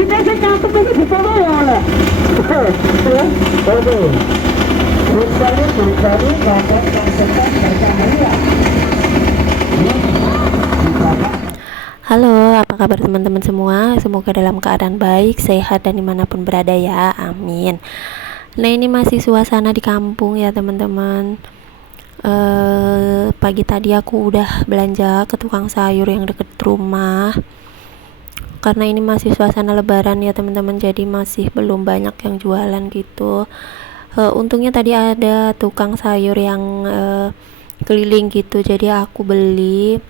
Kita cantik itu di sana ya oleh. Oke. Bukan dapat konsultan bersama dia. Halo, apa kabar teman-teman semua? Semoga dalam keadaan baik, sehat, dan dimanapun berada ya, amin. Nah, ini masih suasana di kampung ya teman-teman. Pagi tadi aku udah belanja ke tukang sayur yang deket rumah. Karena ini masih suasana lebaran ya teman-teman, jadi masih belum banyak yang jualan gitu. Untungnya tadi ada tukang sayur yang keliling gitu, jadi aku beli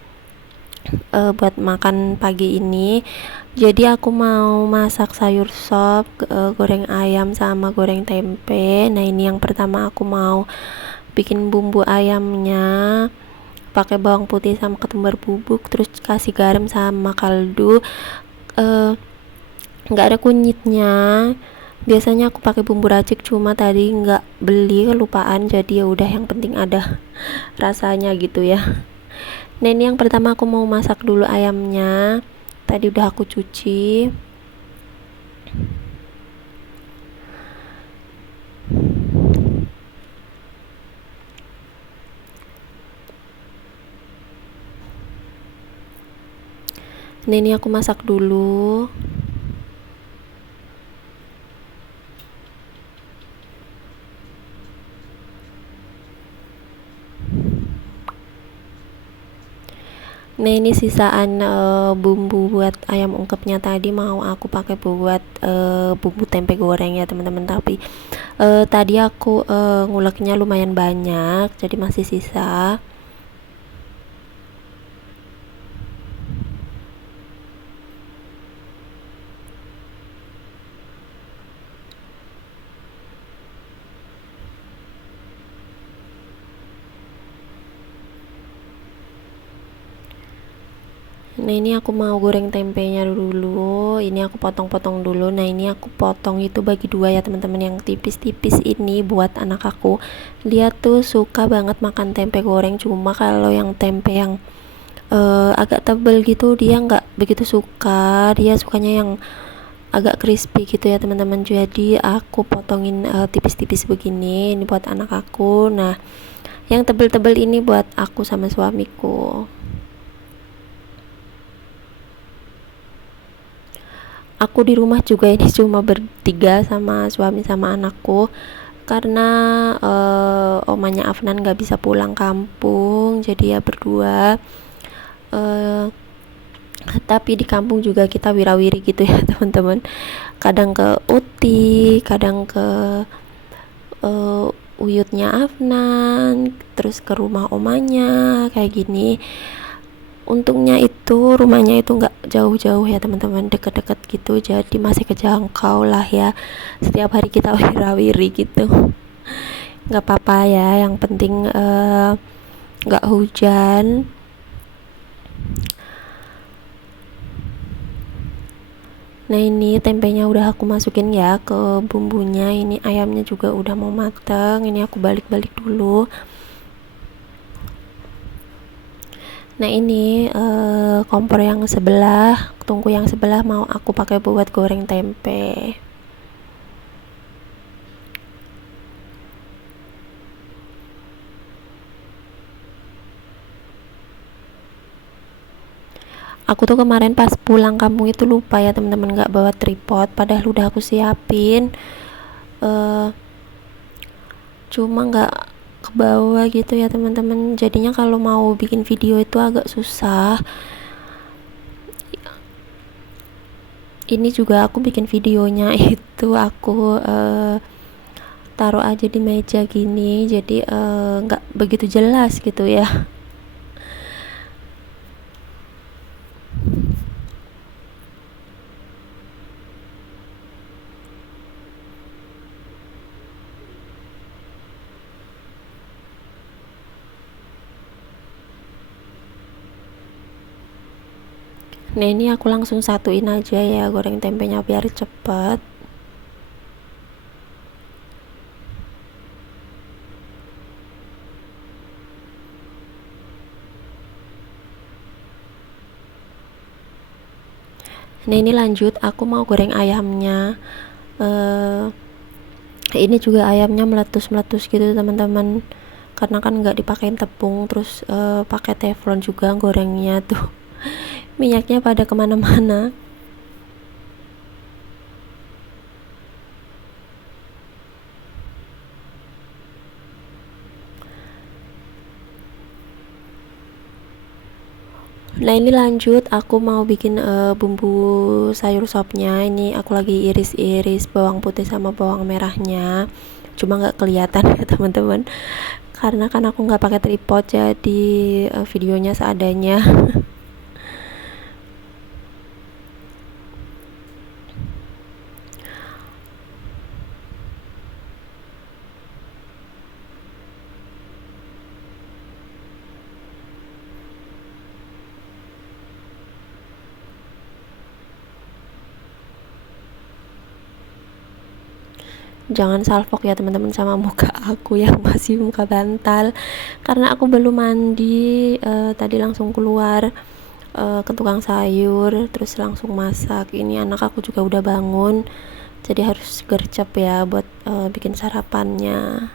buat makan pagi ini. Jadi aku mau masak sayur sop, goreng ayam sama goreng tempe. Nah, ini yang pertama aku mau bikin bumbu ayamnya pakai bawang putih sama ketumbar bubuk, terus kasih garam sama kaldu. Nggak ada kunyitnya, biasanya aku pakai bumbu racik, cuma tadi nggak beli, kelupaan, jadi ya udah, yang penting ada rasanya gitu ya. Nah, ini yang pertama aku mau masak dulu ayamnya, tadi udah aku cuci. Nah, ini aku masak dulu. Nah, ini sisaan bumbu buat ayam ungkepnya tadi mau aku pakai buat bumbu tempe goreng ya teman-teman. Tapi tadi aku nguleknya lumayan banyak, jadi masih sisa. Nah, ini aku mau goreng tempenya dulu. Ini aku potong-potong dulu. Nah, ini aku potong itu bagi dua ya teman-teman. Yang tipis-tipis ini buat anak aku. Dia tuh suka banget makan tempe goreng. Cuma kalau yang tempe yang agak tebel gitu dia nggak begitu suka. Dia sukanya yang agak crispy gitu ya teman-teman. Jadi aku potongin tipis-tipis begini. Ini buat anak aku. Nah, yang tebel-tebel ini buat aku sama suamiku. Aku di rumah juga ini cuma bertiga sama suami sama anakku, karena omanya Afnan nggak bisa pulang kampung, jadi ya berdua. uh, tapi di kampung juga kita wirawiri gitu ya teman-teman, kadang ke Uti, kadang ke uyutnya Afnan, terus ke rumah omanya kayak gini. Untungnya itu rumahnya itu nggak jauh-jauh ya teman-teman, deket-deket gitu, jadi masih kejangkau lah ya, setiap hari kita wirawiri gitu, nggak apa-apa ya, yang penting nggak hujan. Nah, ini tempenya udah aku masukin ya ke bumbunya. Ini ayamnya juga udah mau mateng, ini aku balik-balik dulu. Nah, ini kompor yang sebelah, tungku yang sebelah mau aku pakai buat goreng tempe. Aku tuh kemarin pas pulang kampung itu lupa ya teman-teman, nggak bawa tripod, padahal udah aku siapin, cuma nggak ke bawah gitu ya teman-teman. Jadinya kalau mau bikin video itu agak susah. Ini juga aku bikin videonya itu aku taruh aja di meja gini, jadi nggak begitu jelas gitu ya. Nah, ini aku langsung satuin aja ya goreng tempenya biar cepet. Nah ini lanjut, aku mau goreng ayamnya. eh ini juga ayamnya meletus-meletus gitu teman-teman, karena kan nggak dipakein tepung, terus pakai teflon juga gorengnya tuh. Minyaknya pada kemana-mana. Nah ini lanjut, aku mau bikin bumbu sayur sopnya. Ini aku lagi iris-iris bawang putih sama bawang merahnya, cuma nggak kelihatan ya teman-teman, karena kan aku nggak pakai tripod, jadi videonya seadanya. Jangan salfok ya teman-teman sama muka aku yang masih muka bantal, karena aku belum mandi. Tadi langsung keluar ke tukang sayur, terus langsung masak. Ini anak aku juga udah bangun, jadi harus gercep ya buat bikin sarapannya.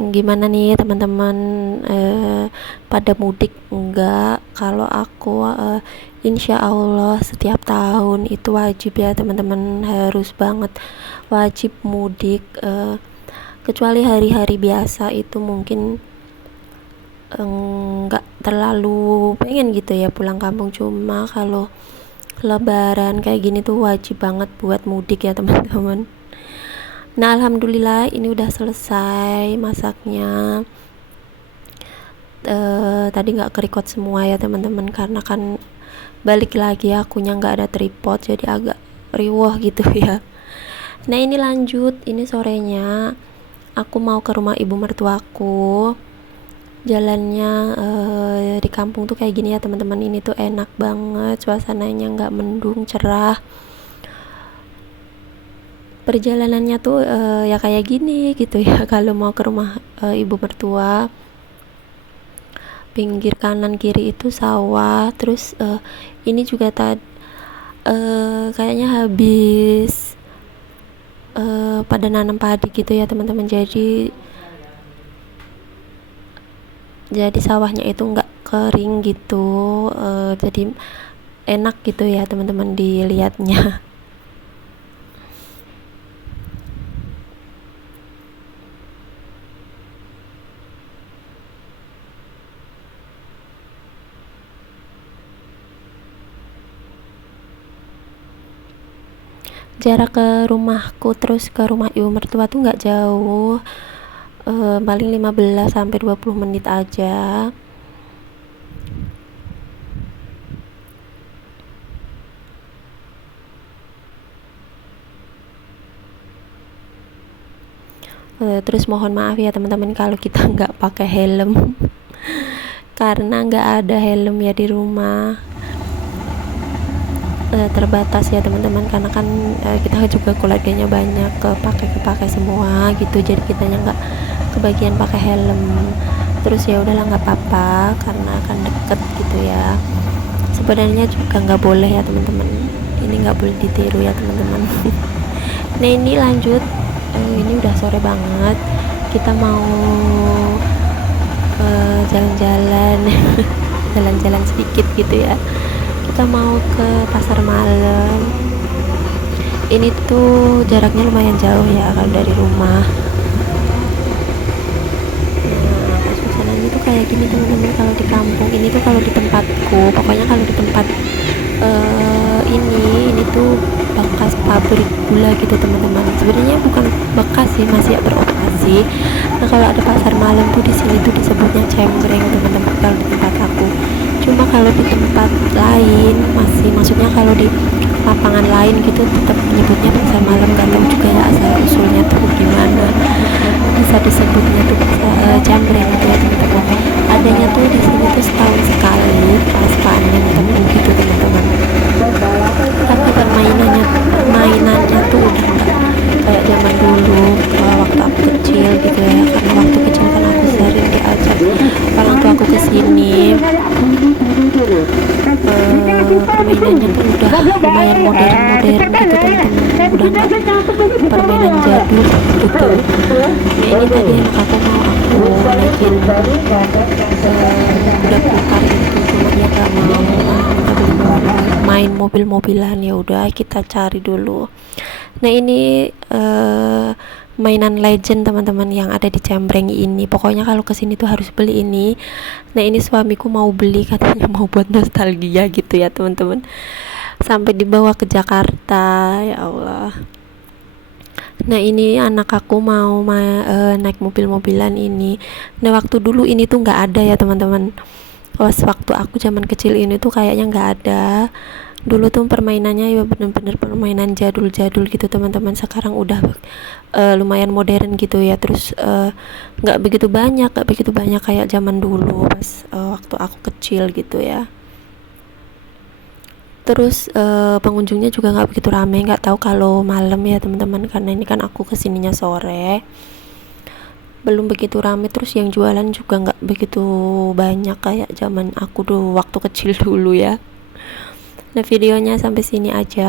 Gimana nih teman-teman, pada mudik enggak? Kalau aku insya Allah setiap tahun itu wajib ya teman-teman, harus banget wajib mudik. Kecuali hari-hari biasa itu mungkin enggak terlalu pengen gitu ya pulang kampung, cuma kalau lebaran kayak gini tuh wajib banget buat mudik ya teman-teman. Nah alhamdulillah ini udah selesai masaknya. Tadi nggak kerekod semua ya teman-teman, karena kan balik lagi akunya nggak ada tripod, jadi agak riwah gitu ya. Nah ini lanjut, ini sorenya aku mau ke rumah ibu mertuaku. Jalannya di kampung tuh kayak gini ya teman-teman, ini tuh enak banget, suasananya nggak mendung, cerah. Perjalanannya tuh ya kayak gini gitu ya. Kalau mau ke rumah ibu mertua, pinggir kanan kiri itu sawah, terus ini juga kayaknya habis pada nanam padi gitu ya teman-teman, jadi sawahnya itu nggak kering gitu, jadi enak gitu ya teman-teman dilihatnya. Jarak ke rumahku terus ke rumah ibu mertua tuh nggak jauh, paling 15 sampai 20 menit aja. Terus mohon maaf ya teman-teman kalau kita nggak pakai helm karena nggak ada helm ya di rumah. Terbatas ya teman-teman, karena kan kita juga keluarganya banyak, kepake semua gitu, jadi kitanya nggak kebagian pakai helm. Terus ya udahlah, nggak apa-apa karena kan deket gitu ya. Sebenarnya juga nggak boleh ya teman-teman, ini nggak boleh ditiru ya teman-teman. Nah ini lanjut, ini udah sore banget, kita mau jalan-jalan jalan-jalan sedikit gitu ya. Kita mau ke pasar malam. Ini tuh jaraknya lumayan jauh ya kalau dari rumah. Nah, suasananya tuh kayak gini teman-teman kalau di kampung. Ini tuh kalau di tempatku, pokoknya kalau di tempat ini tuh bekas pabrik gula gitu teman-teman. Sebenarnya bukan bekas sih, masih beroperasi. Nah kalau ada pasar malam tuh di sini tuh disebutnya cembreng teman-teman kalau di tempat aku. Cuma kalau di tempat lain masih, maksudnya kalau di lapangan lain gitu tetap nyebutnya pasar malam. Gak tahu juga ya asal usulnya tuh gimana bisa disebutnya tuh jamreng gitu ya teman-teman. Adanya tuh di sini tuh setahun sekali pas panen tebu gitu teman-teman. Tapi mainannya tuh udah nggak kayak zaman dulu waktu aku kecil gitu ya, karena waktu kecil kan aku sering diajak orang tua aku kesini. Permainannya tuh udah lumayan modern-modern gitu teman-teman, udah nggak permainan jadul gitu. Nah ini tadi anak aku mau aku naikin udah putar itu, cuma dia gak mau, main mobil-mobilan. Ya udah kita cari dulu. Nah ini mainan legend teman-teman yang ada di Jambreng ini. Pokoknya kalau kesini tuh harus beli ini. Nah ini suamiku mau beli, katanya mau buat nostalgia gitu ya teman-teman. Sampai dibawa ke Jakarta, ya Allah. Nah ini anak aku mau naik mobil-mobilan ini. Nah waktu dulu ini tuh nggak ada ya teman-teman. Waktu aku zaman kecil ini tuh kayaknya nggak ada. Dulu tuh permainannya ya bener-bener permainan jadul-jadul gitu teman-teman. Sekarang udah lumayan modern gitu ya. Terus nggak begitu banyak kayak zaman dulu pas waktu aku kecil gitu ya. Terus pengunjungnya juga nggak begitu ramai, nggak tahu kalau malam ya teman-teman, karena ini kan aku kesininya sore, belum begitu ramai. Terus yang jualan juga nggak begitu banyak kayak zaman aku dulu waktu kecil dulu ya. Nah videonya sampai sini aja.